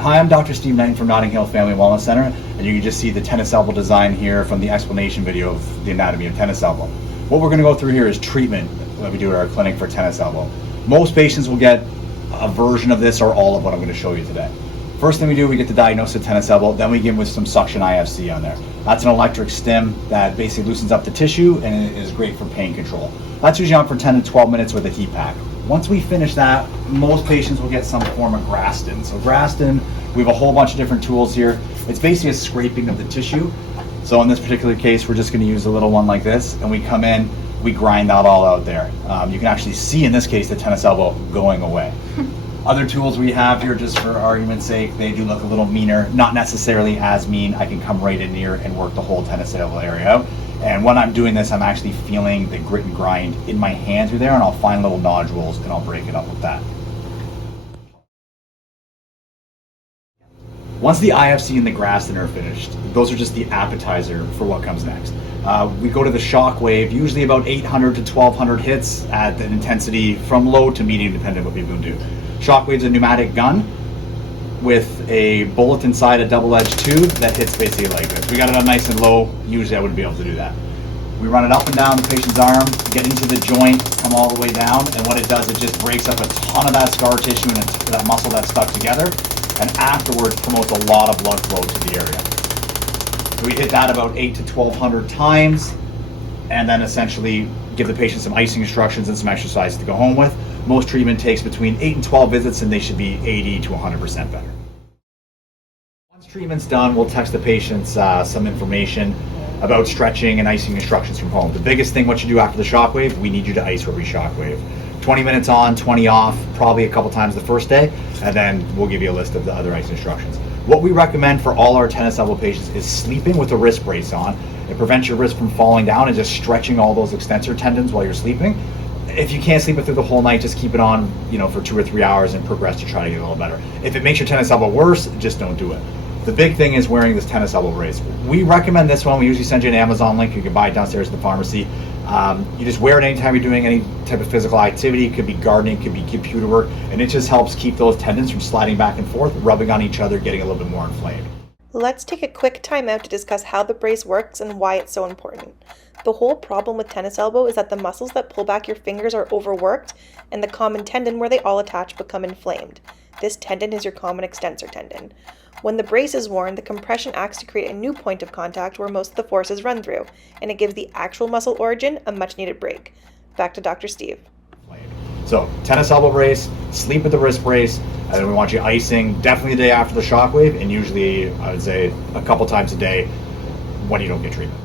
Hi, I'm Dr. Steve Knighton from Nottinghill Family Wellness Center, and you can just see the tennis elbow design here from the explanation video of the anatomy of tennis elbow. What we're going to go through here is treatment that we do at our clinic for tennis elbow. Most patients will get a version of this or all of what I'm going to show you today. First thing we do, we get the diagnosis of tennis elbow, then we give them with some suction IFC on there. That's an electric stim that basically loosens up the tissue and it is great for pain control. That's usually on for 10 to 12 minutes with a heat pack. Once we finish that, most patients will get some form of Graston. So Graston, we have a whole bunch of different tools here. It's basically a scraping of the tissue. So in this particular case, we're just going to use a little one like this, and we come in, we grind that all out there. You can actually see in this case the tennis elbow going away. Other tools we have here, just for argument's sake, they do look a little meaner, not necessarily as mean. I can come right in here and work the whole tennis elbow area out. And when I'm doing this, I'm actually feeling the grit and grind in my hand through there, and I'll find little nodules and I'll break it up with that. Once the IFC and the Graston are finished, those are just the appetizer for what comes next. We go to the Shockwave, usually about 800 to 1200 hits at an intensity from low to medium, depending on what people do. Shockwave's a pneumatic gun with a bullet inside a double-edged tube that hits basically like this. We got it on nice and low. Usually I wouldn't be able to do that. We run it up and down the patient's arm, get into the joint, come all the way down, and what it does, it just breaks up a ton of that scar tissue and that muscle that's stuck together, and afterwards promotes a lot of blood flow to the area. So we hit that about 8 to 1200 times, and then essentially give the patient some icing instructions and some exercises to go home with. Most treatment takes between 8 and 12 visits, and they should be 80 to 100% better. Once treatment's done, we'll text the patients some information about stretching and icing instructions from home. The biggest thing, what you do after the Shockwave, we need you to ice where we Shockwave. 20 minutes on, 20 off, probably a couple times the first day, and then we'll give you a list of the other ice instructions. What we recommend for all our tennis elbow patients is sleeping with a wrist brace on. It prevents your wrist from falling down and just stretching all those extensor tendons while you're sleeping. If you can't sleep it through the whole night, just keep it on, for 2 or 3 hours and progress to try to get a little better. If it makes your tennis elbow worse, just don't do it. The big thing is wearing this tennis elbow brace. We recommend this one. We usually send you an Amazon link. You can buy it downstairs at the pharmacy. You just wear it anytime you're doing any type of physical activity. It could be gardening, it could be computer work, and it just helps keep those tendons from sliding back and forth, rubbing on each other, getting a little bit more inflamed. Let's take a quick time out to discuss how the brace works and why it's so important. The whole problem with tennis elbow is that the muscles that pull back your fingers are overworked, and the common tendon where they all attach become inflamed. This tendon is your common extensor tendon. When the brace is worn, the compression acts to create a new point of contact where most of the forces run through, and it gives the actual muscle origin a much needed break. Back to Dr. Steve. So, tennis elbow brace, sleep with the wrist brace, and then we want you icing definitely the day after the Shockwave, and usually I would say a couple times a day when you don't get treatment.